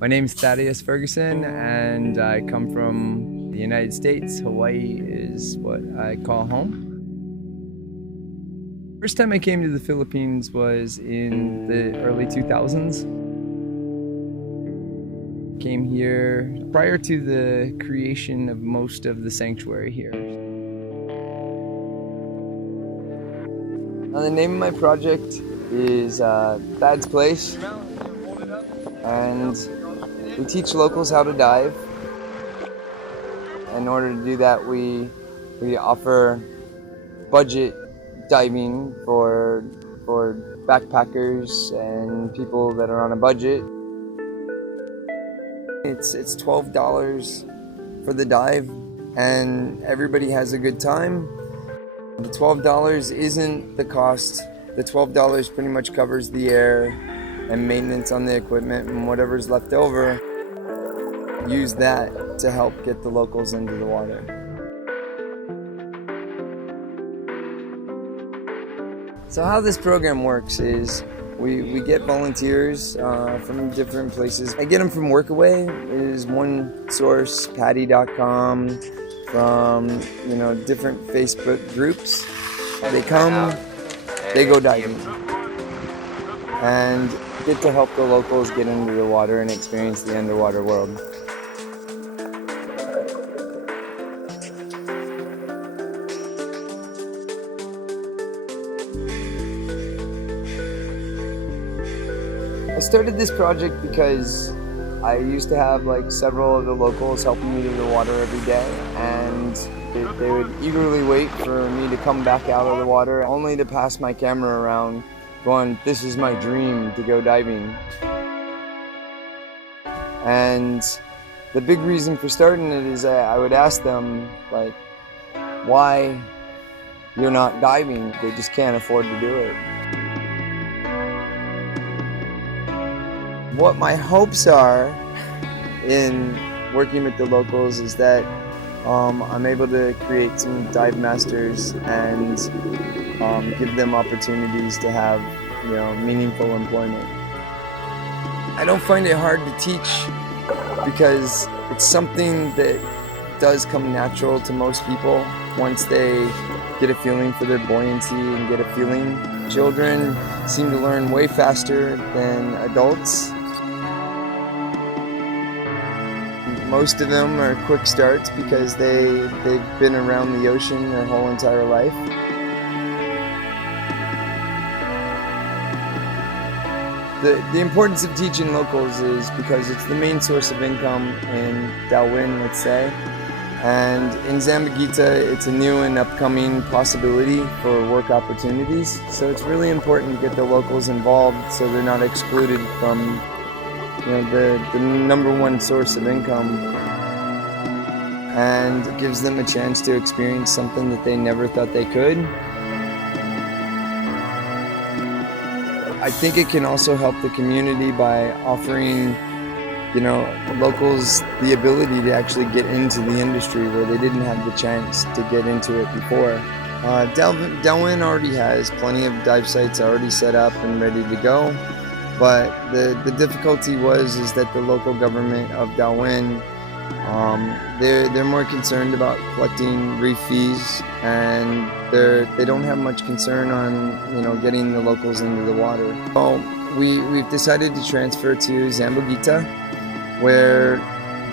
My name is Thaddeus Ferguson, and I come from the United States. Hawaii is what I call home. First time I came to the Philippines was in the early 2000s. Came here prior to the creation of most of the sanctuary here. Now, the name of my project is Thad's Place, and we teach locals how to dive. In order to do that, we offer budget diving for backpackers and people that are on a budget. It's $12 for the dive, and everybody has a good time. The $12 isn't the cost. The $12 pretty much covers the air and maintenance on the equipment, and whatever's left over, use that to help get the locals into the water. So how this program works is we get volunteers from different places. I get them from Workaway is one source, Patty.com, from different Facebook groups. They come, they go diving, and get to help the locals get into the water and experience the underwater world. I started this project because I used to have several of the locals helping me to the water every day, and they would eagerly wait for me to come back out of the water, only to pass my camera around going, "This is my dream to go diving." And the big reason for starting it is I would ask them, why you're not diving. They just can't afford to do it. What my hopes are in working with the locals is that I'm able to create some dive masters and give them opportunities to have meaningful employment. I don't find it hard to teach because it's something that does come natural to most people once they get a feeling for their buoyancy and get a feeling. Children seem to learn way faster than adults. Most of them are quick starts because they've been around the ocean their whole entire life. The importance of teaching locals is because it's the main source of income in Darwin, let's say. And in Zamboanga, it's a new and upcoming possibility for work opportunities. So it's really important to get the locals involved so they're not excluded from the number one source of income, and it gives them a chance to experience something that they never thought they could. I think it can also help the community by offering locals the ability to actually get into the industry where they didn't have the chance to get into it before. Darwin already has plenty of dive sites already set up and ready to go. But the difficulty is that the local government of Darwin, they're more concerned about collecting reef fees, and they don't have much concern on getting the locals into the water. So we've decided to transfer to Zamboanga, where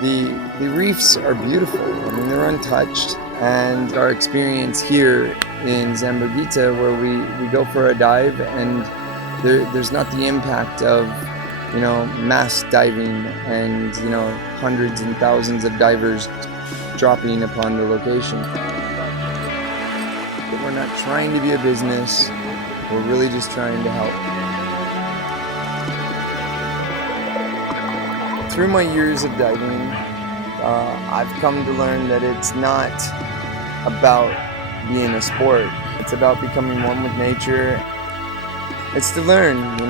the reefs are beautiful. I mean, they're untouched, and our experience here in Zamboanga, where we go for a dive and there's not the impact of mass diving and hundreds and thousands of divers dropping upon the location. But we're not trying to be a business, we're really just trying to help. Through my years of diving, I've come to learn that it's not about being a sport, it's about becoming one with nature. It's to learn, to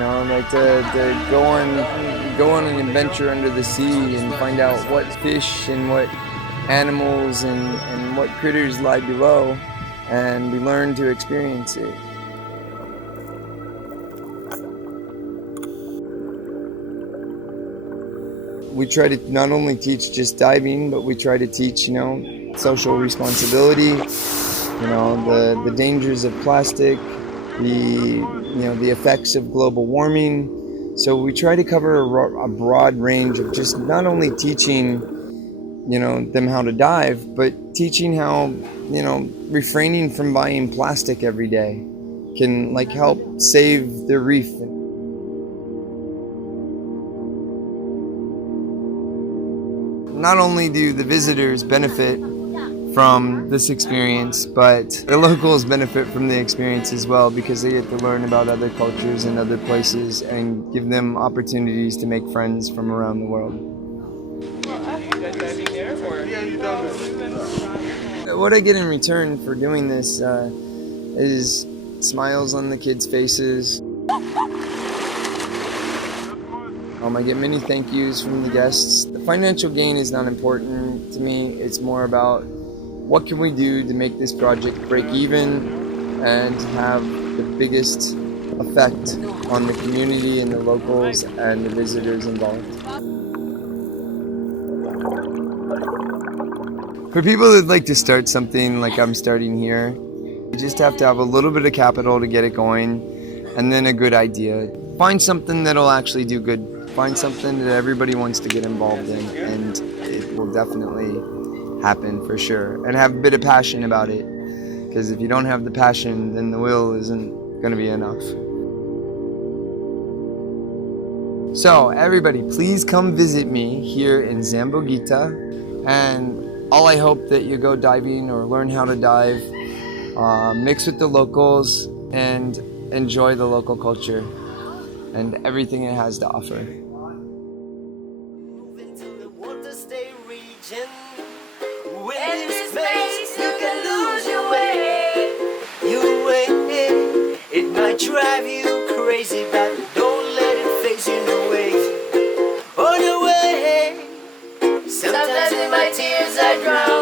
go on an adventure under the sea and find out what fish and what animals and what critters lie below, and we learn to experience it. we try to not only teach just diving, but we try to teach, social responsibility, the dangers of plastic, the effects of global warming. So we try to cover a broad range of just not only teaching, them how to dive, but teaching how, refraining from buying plastic every day can help save the reef. Not only do the visitors benefit from this experience, but the locals benefit from the experience as well, because they get to learn about other cultures and other places and give them opportunities to make friends from around the world. What I get in return for doing this is smiles on the kids' faces. I get many thank yous from the guests. The financial gain is not important to me. It's more about what can we do to make this project break even and have the biggest effect on the community and the locals and the visitors involved. For people who'd like to start something like I'm starting here, you just have to have a little bit of capital to get it going, and then a good idea. Find something that'll actually do good. Find something that everybody wants to get involved in, and it will definitely happen for sure. And have a bit of passion about it, because if you don't have the passion, then the will isn't going to be enough. So everybody, please come visit me here in Zambogita, and I hope that you go diving or learn how to dive, mix with the locals, and enjoy the local culture and everything it has to offer. In this space, you can lose your way. It might drive you crazy, but don't let it face you no way. On your way, sometimes in my tears I drown.